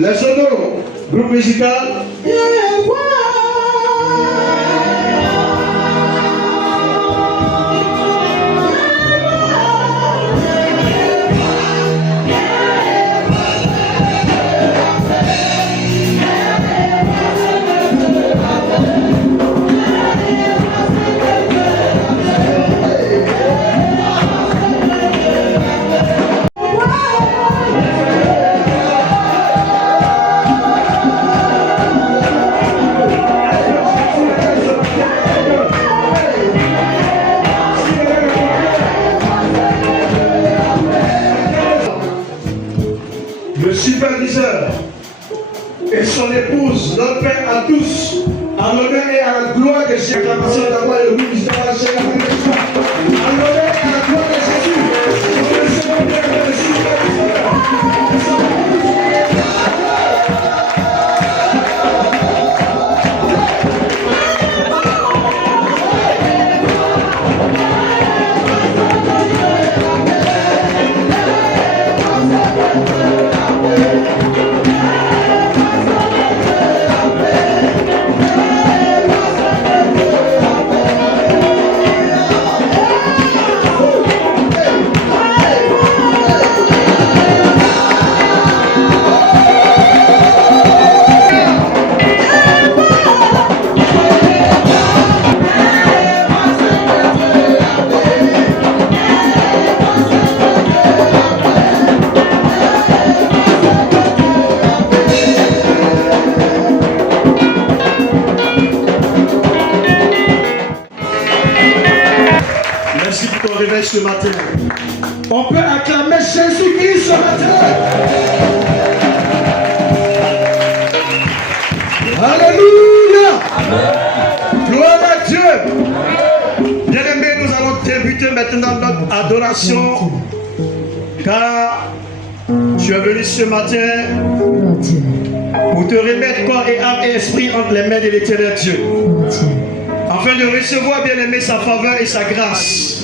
Les sonos, groupe musical. Le superviseur et son épouse, notre Père à tous, en l'honneur et à la gloire de Jésus. Acclamation d'abord et le ministère de la chair. En l'honneur et à la gloire de Jésus. Remercions bien le superviseur. Ce matin. On peut acclamer Jésus-Christ ce matin. Alléluia. Gloire à Dieu. Bien-aimés, nous allons débuter maintenant notre adoration. Car tu es venu ce matin pour te remettre corps et âme et esprit entre les mains de l'Éternel Dieu. Afin de recevoir, bien-aimé, sa faveur et sa grâce.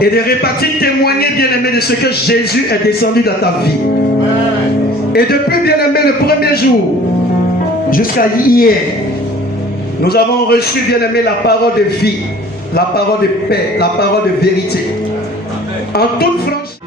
Et de répartir, témoigner, bien-aimé, de ce que Jésus est descendu dans ta vie. Et depuis, bien-aimé, le premier jour jusqu'à hier, nous avons reçu, bien-aimé, la parole de vie, la parole de paix, la parole de vérité. En toute franchise.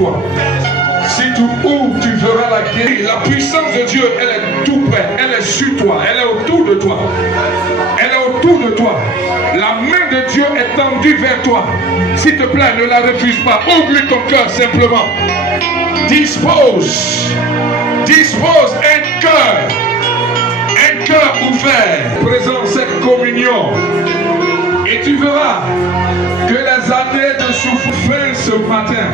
toi. Si tu ouvres, tu verras la guérison. La puissance de Dieu, elle est tout près. Elle est sur toi. Elle est autour de toi. Elle est autour de toi. La main de Dieu est tendue vers toi. S'il te plaît, ne la refuse pas. Ouvre ton cœur simplement. Dispose. Dispose un cœur. Un cœur ouvert. Présente cette communion. Et tu verras que les années de souffrance ce matin.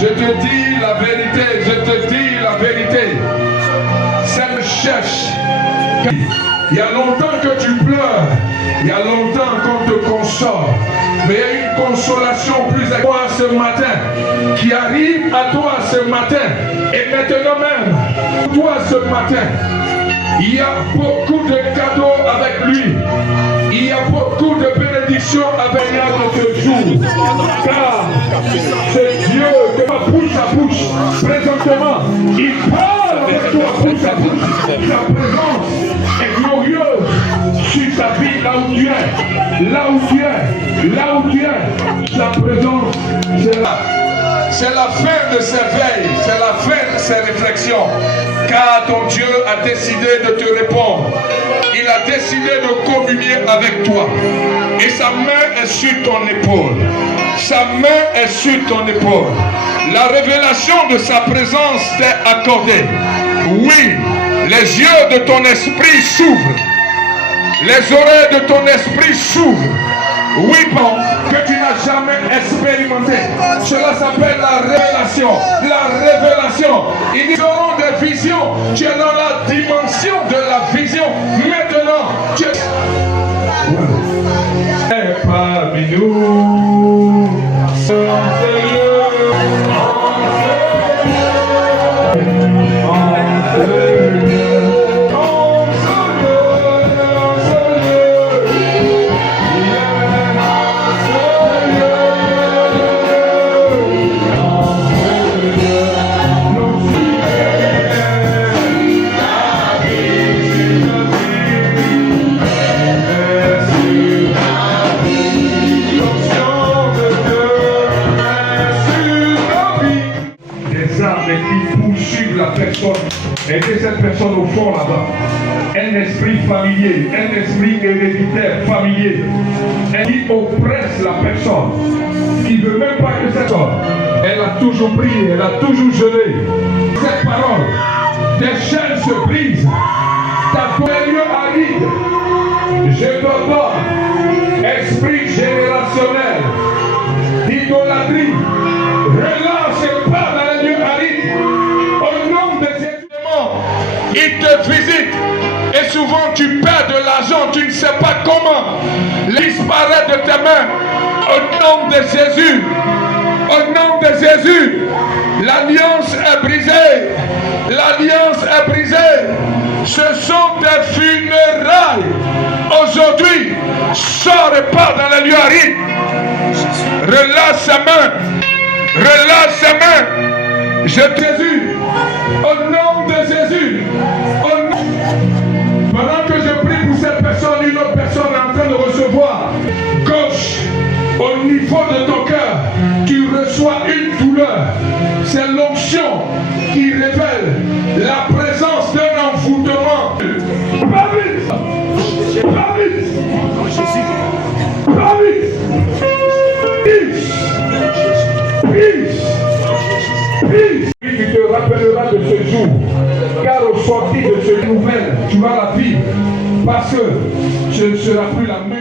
Je te dis la vérité, je te dis la vérité. Ça me cherche. Il y a longtemps que tu pleures. Il y a longtemps qu'on te console. Mais il y a une consolation plus à toi ce matin. Qui arrive à toi ce matin. Et maintenant même, toi ce matin. Il y a beaucoup de cadeaux avec lui. Il y a beaucoup de bénédictions avec notre jour. Car c'est Dieu qui va bouche à bouche. Présentement, il parle avec toi bouche à bouche. Sa présence est glorieuse sur ta vie là où tu es. Là où tu es. Là où tu es. Sa présence, c'est là. C'est la fin de ses veilles, c'est la fin de ses réflexions. Car ton Dieu a décidé de te répondre. Il a décidé de communier avec toi. Et sa main est sur ton épaule. Sa main est sur ton épaule. La révélation de sa présence t'est accordée. Oui, les yeux de ton esprit s'ouvrent. Les oreilles de ton esprit s'ouvrent. Oui, bon, que tu n'as jamais expérimenté. Cela s'appelle la révélation. La révélation. Ils auront des visions. Tu es dans la dimension de la vision. Maintenant, tu es parmi nous. Aider cette personne au fond là-bas. Un esprit familier, un esprit héréditaire familier, qui oppresse la personne, qui ne veut même pas que cette personne. Elle a toujours prié, elle a toujours jeûné. Cette parole, des chaînes se brisent. Ta lieu aride. Je t'ordonne, esprit générationnel, d'idolâtrie, relâche pas dans les lieux arides. Au nom de Jésus. Il te visite et souvent tu perds de l'argent, tu ne sais pas comment. Disparaît de tes mains. Au nom de Jésus, au nom de Jésus, l'alliance est brisée. L'alliance est brisée. Ce sont des funérailles. Aujourd'hui, sors et pars dans les lieux arides. Relâche sa main. Relâche sa main. Je Jésus. Au nom de Jésus, pendant que je prie pour cette personne, une autre personne est en train de recevoir. Gauche, au niveau de ton cœur, tu reçois une douleur. C'est l'onction qui révèle la présence d'un envoûtement. Pas vite! Pas vite! Pas vite! Peace! Peace! Peace! Tu te rappelleras de ce jour, car au sortir de cette nouvelle, tu vas la vivre, parce que ce ne sera plus la même.